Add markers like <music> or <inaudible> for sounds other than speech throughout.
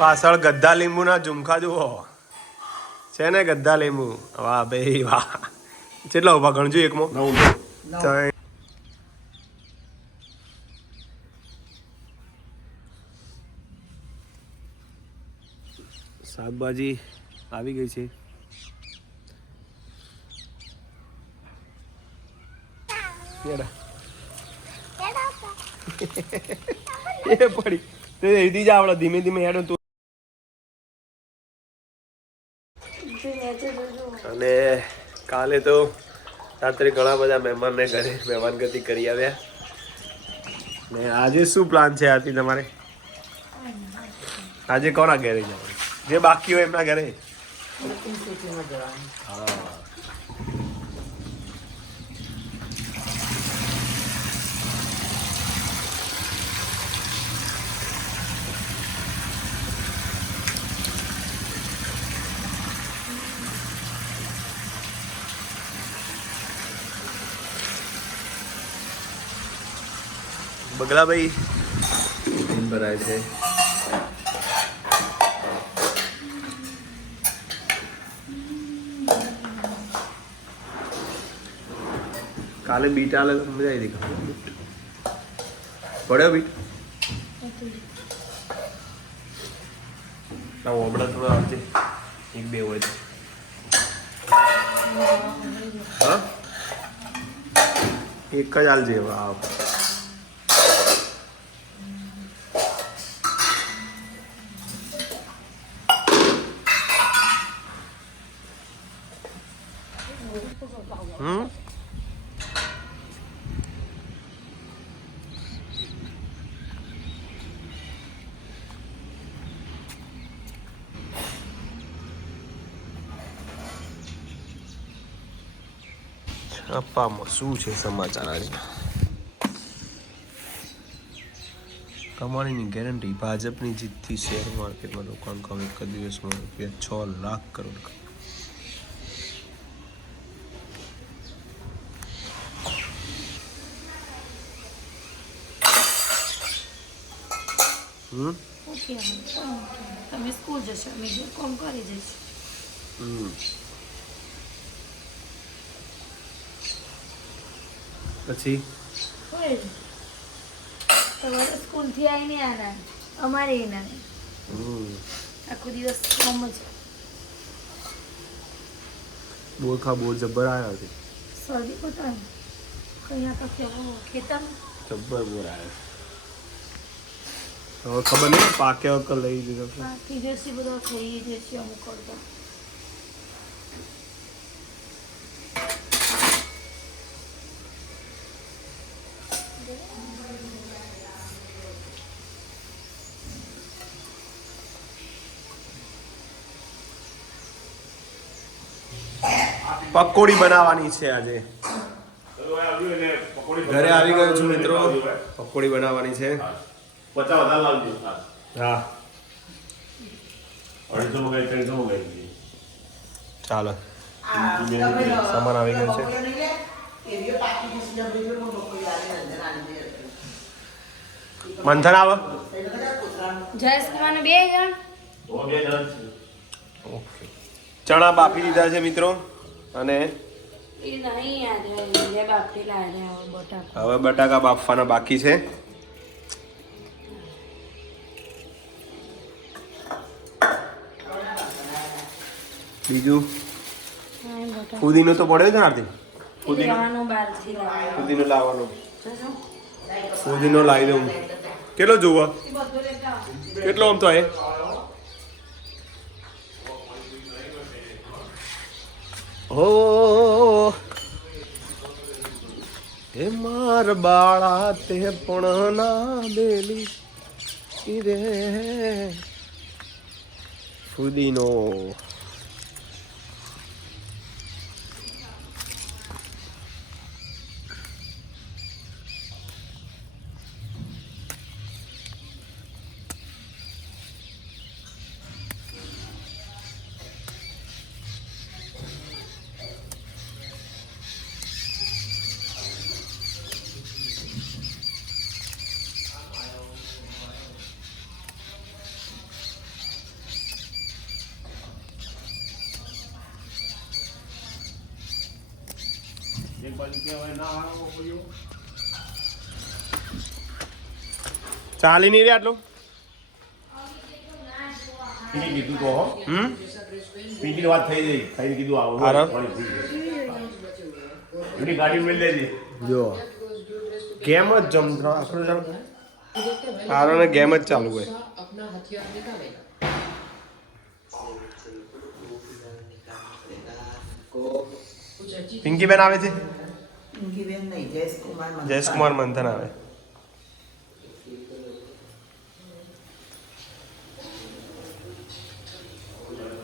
પાછળ ગદ્દા લીંબુના ઝુમખા જુઓ. છે ને ગદ્દા લીંબુ? વાહ ભાઈ વાહ. કેટલા ઊભા ગણજો એક ત્રણ. શાકભાજી આવી ગઈ છે. <laughs> એ પડી. તે એથી જ આવડે ધીમે ધીમે હેડો તું અને કાલે તો રાત્રે ઘણા બધા મહેમાનને ઘરે મહેમાનગતિ કરી આવ્યા. ને આજે શું પ્લાન છે આથી તમારે? આજે કોના ઘરે જવાનું? જે બાકી હોય એમના ઘરે? હા. બગલાભાઈ ભરાય છે. કાલે બીટ આલે તો મજા આવી ખાવાની. પડ્યો બીટ? ના હમણાં થોડો આવજે. એક બે હોય તો. હા? એક જ આલજે વાવ હમ? શું છે સમાચાર આજે? કમાણીની ગેરંટી ભાજપની જીતથી શેર માર્કેટમાં રોકાણકારો એક દિવસમાં રૂપિયા છ લાખ કરોડ હમ? તમે સ્કૂલ જશો અમે ઘેર કોમ કરી જઈશું. હમ. પછી. તમારે સ્કૂલથી આવીને આના. અમારે એના. આખો દિવસ કોમ જ. બોરખા બોર જબ્બર આવ્યા છે? શરદી પોતા કયા કેવો ખેતર જબ્બર બોર આવ્યા છે. હવે ખબર નહીં પાકે વખત લઈ જશે બધો થઈ જશે અમુક કરતો પકોડી બનાવવાની છે આજે. ઘરે આવી ગયો છું મિત્રો. પકોડી બનાવવાની છે. પચાસ વધારે લાવજો ખાસ. હા. અઢીસો મગાવી ત્રણસો મગાવી ચાલો. સામાન આવી ગયો છે. મંથન આવે. જયેશ બે જણ? તો બે જણ જ છે. ઓકે. ચણા બાફી દીધા છે મિત્રો. અને હવે બટાકા બાફવાના બાકી છે. બીજું? ફુદીનો તો પડ્યો છે આરતી? ફુદીનો? લાવવાનો. ફુદીનો લાવી દઉં. કેટલો જોવો? કેટલો આમ તો એ હો હે માર બાળા તે પણ ના દેલી. રે. ફુદીનો. ચાલી નહીં રે આટલું? કીધું તો હમ? વાત થઈ ગઈ. થઈ કીધું આવો એની ગાડી મળી લેજે. જો. ગેમ જ જમતો આપણો જાણ આરોને ગેમ જ ચાલુ હોય. પિંકી બેન આવે છે? જયેશકુમાર મંથન. આવે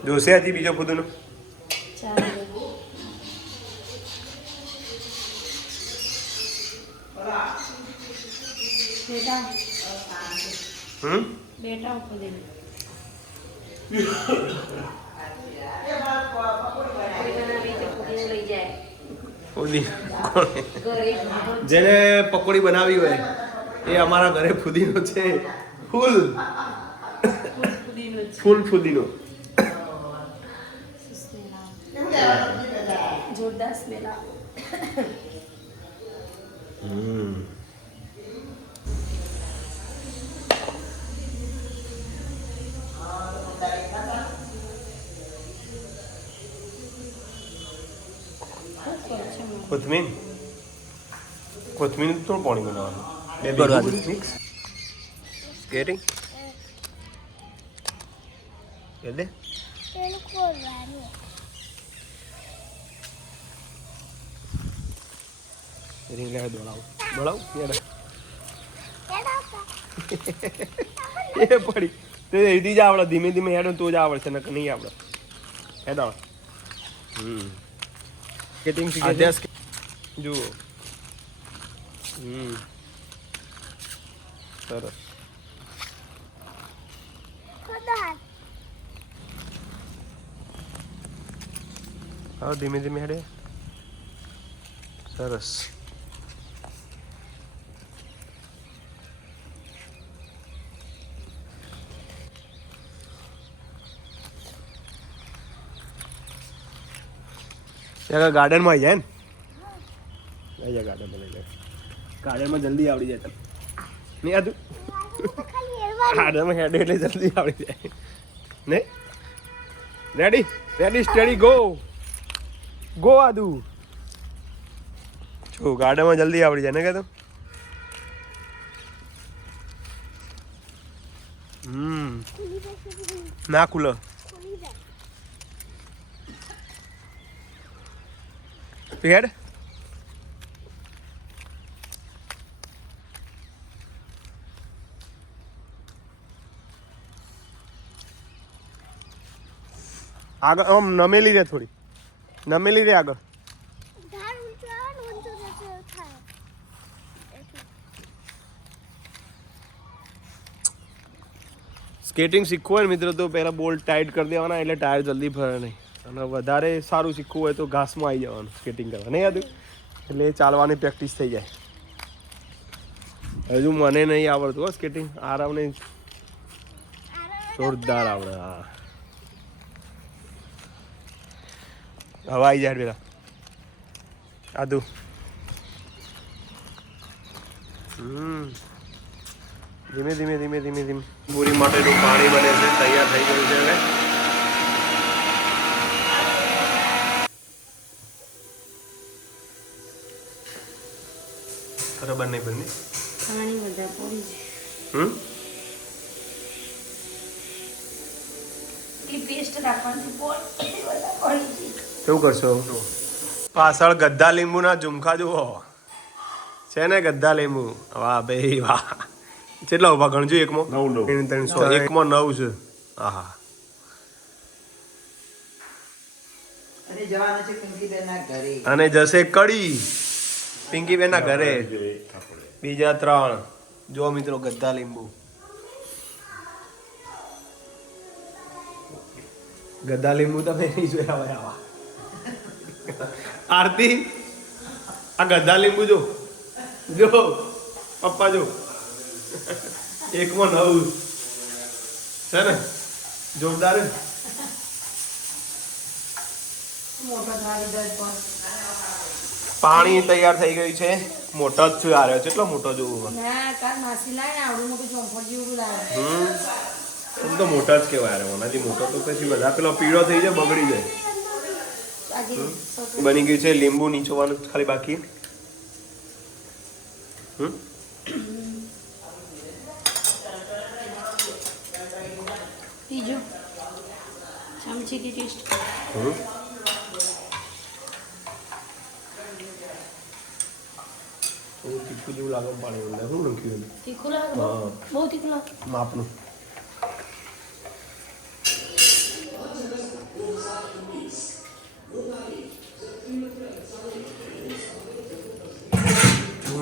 જોશે હજી બીજો ફૂદનો હમ બેટા ઉપર લઈ જાય ફુદી કોણ? જેને પકોડી બનાવી હોય એ અમારા ઘરે ફુદીનો છે. ફૂલ. ફૂલ ફુદીનો. જોરદાર સ્મેલ કોથમીર કોથમીર તો પાણી બનાવવાનું બે. મિક્સ સ્કેટિંગ એટલે રિંગ લે દોડાવ દોડાવ એ પડી તો એથી જ આવડે ધીમે ધીમે હેડો તો જ આવડશે નકર નહીં આવડે હેડો હમ સ્કેટિંગ જુઓ. હમ. સરસ. હા ધીમે ધીમે હેડે. સરસ. ત્યાં ગાર્ડનમાં આવી જાય ને? લઈ ગાડે મને લે ગાર્ડનમાં જલ્દી આવડી જાય તને નહીં આતું ગાર્ડનમાં હેડે એટલે જલ્દી આવડી જાય. ને ready ready study go go આદુ. જો ગાર્ડનમાં જલ્દી આવડી જાય, ને કે તો? હમ. ના ખુલો. હેડ. આગળ આમ નમેલી રે થોડી. નમેલી રે આગળ. સ્કેટિંગ શીખવું હોય ને મિત્રો તો પહેલાં બોલ્ટ ટાઈટ કરી દેવાના એટલે ટાયર જલ્દી ફરે નહીં. અને વધારે સારું શીખવું હોય તો ઘાસમાં આવી જવાનું સ્કેટિંગ કરવા. નહીં યાદ? એટલે ચાલવાની પ્રેક્ટિસ થઈ જાય. હજુ મને નહીં આવડતું હો સ્કેટિંગ. આરામને જોરદાર આવડે હા. હવે આવી જાય પેલા આદુ હમ ધીમે ધીમે ધીમે ધીમે ધીમે પૂરી માટેનું પાણી બને છે તૈયાર થઈ ગયું છે હવે બરાબર નહીં બની પાણી બધા પડી જાય હમ એ પેસ્ટ રાખવાની પોળ બધા પડી કેવું કરશો? પાછળ ગદ્દા લીંબુના ઝુમખા જુઓ. છે ને ગદ્દા લીંબુ? વાહ ભાઈ વાહ. કેટલા ઊભા ગણજો એકમાં. નવ, નવ. ત્રણસો એકમાં નવ છે. આહા. અને જવાનું છે પિંકીબેનના ઘરે. અને જશે કડી. પિંકીબેનના ઘરે. બીજા ત્રણ. જો મિત્રો ગદ્દા લીંબુ. ગદ્દા લીંબુ તમે નહીં જોયા હોય આવા. આરતી આ ગધા લીંબુ જો. જો પપ્પા જો. એકમાં નવ. છે ને? જોરદાર પણ. તૈયાર થઈ ગયું છે. મોટો જ છે આ રહ્યો છે. એટલો મોટો જોવું હમ. એમ તો મોટા જ કેવાય મને મોટો તો પછી બધા. પેલો પીળો થઈ જાય બગડી જાય. બની ગયું છે લીંબુ નીચોવાનું ખાલી બાકી. હમ. બીજું? ચમચીથી ટેસ્ટ હમ. થોડું તીખું જેવું લાગે પાણી? તીખું લાગે? બહુ તીખું લાગે? માપનું.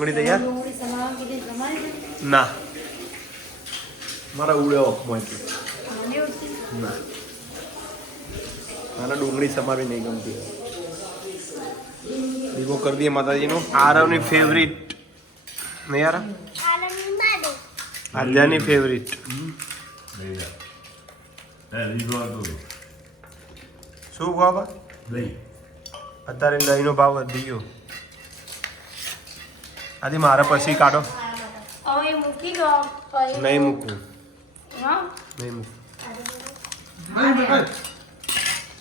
ડુંગળી તૈયાર. ના. મારા ઉડે ઓફ મોકી ના. મારા ડુંગળી સમારવી નહીં ગમતી. દીવો કરી દઈએ માતાજીનો. આરવની ફેવરિટ નહીં યાર? આદ્યાની ફેવરિટ. શું લઈ. અત્યારે દહીંનો ભાવ વધી ગયો. આથી મારે પછી કાઢો. હવે મૂકી દો નહીં મૂકું. હા? નહીં મૂકું.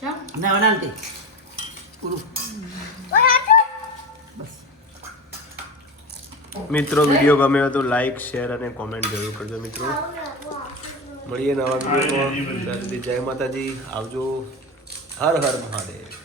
ચાલ. ના પૂરું. મિત્રો વીડિયો ગમે તો લાઈક શેર અને કોમેન્ટ જરૂર કરજો મિત્રો. મળીએ નવા વીડિયો જય માતાજી. આવજો. હર હર મહાદેવ.